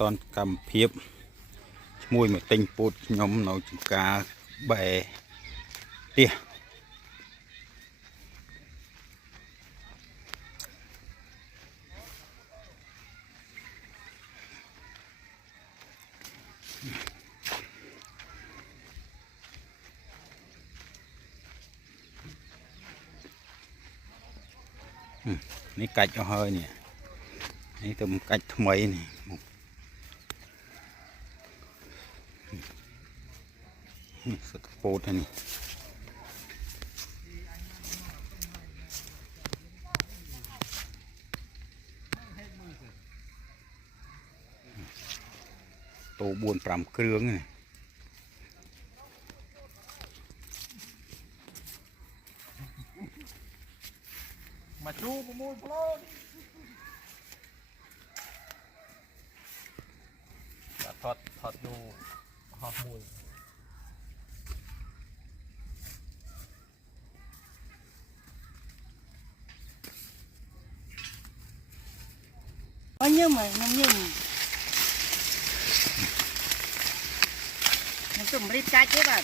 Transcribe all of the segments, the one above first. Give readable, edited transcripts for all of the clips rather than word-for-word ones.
ตอนกำเพียบมวยมาเต็งปูดยมเราจุกาใบเตี้ยนี่กัดเอาเฮ้ยเนี่ยนี่ตัวมันกัดทำไมนี่สุดโปดนี่โตบวนปรำเครื่องนี่มาชูประมูลพลอนถอดดูหอมมวยnó như mà nó như nó tụm rít cá chứ bà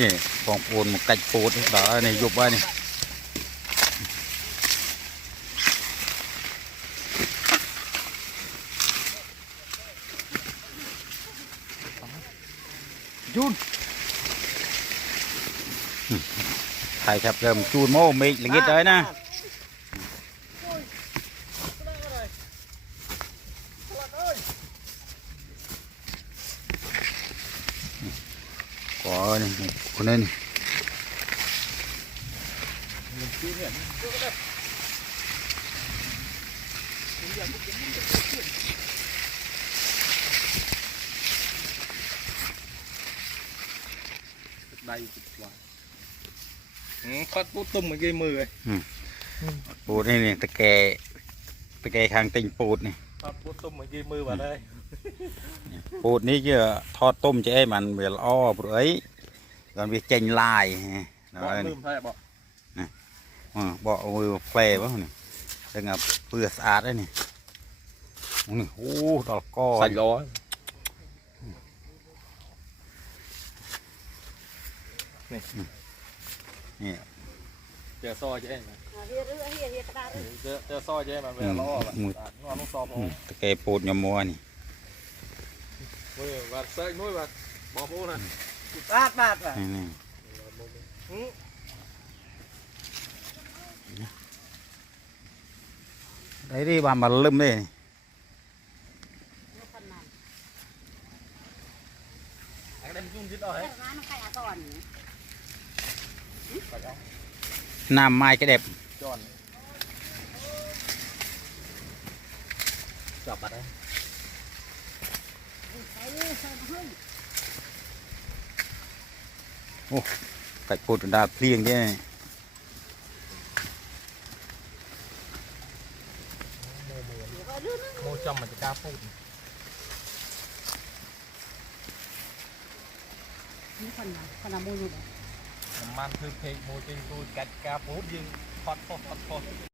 นี่ฟองปูนmột cáchปูดđó này dục ba này chun thầy thập gầm chun mô mịt là nghe tới nè có này con này đây phát bút tung một cái mười rồiปูนี่นี่ตะแกข้างติงปูดนี่ phát bút tung một cái mười vào đây ปูดนี้จะทอดต้มจะให้มันเวลอ้อปลุยก่อนไปเจงลายนะ bỏ mười thay bỏ บอกเอามือแฝงวะนี่ดึงเอาเปลือกสะอาดได้นี่นี่โอ้ดอกก้อ sạch đó นี่ chờ so cho em chờ so cho em mà về lo mà ngon nó so ตะแกปูดยมมัวนี่ mười và sợi nuôi và bỏ vô này bát bát à นี่ได้ดิบามาลืมเลย anh đem chung chết rồi น้ำไม้ก็เด็บ tròn chọc vào đây โอ้ไก่ปูดดาเพลียงเนี่ย mua châm mà chỉ ca phun phần nào mua được man thư phê mua trên tôi cắt ca phốt nhưng thoát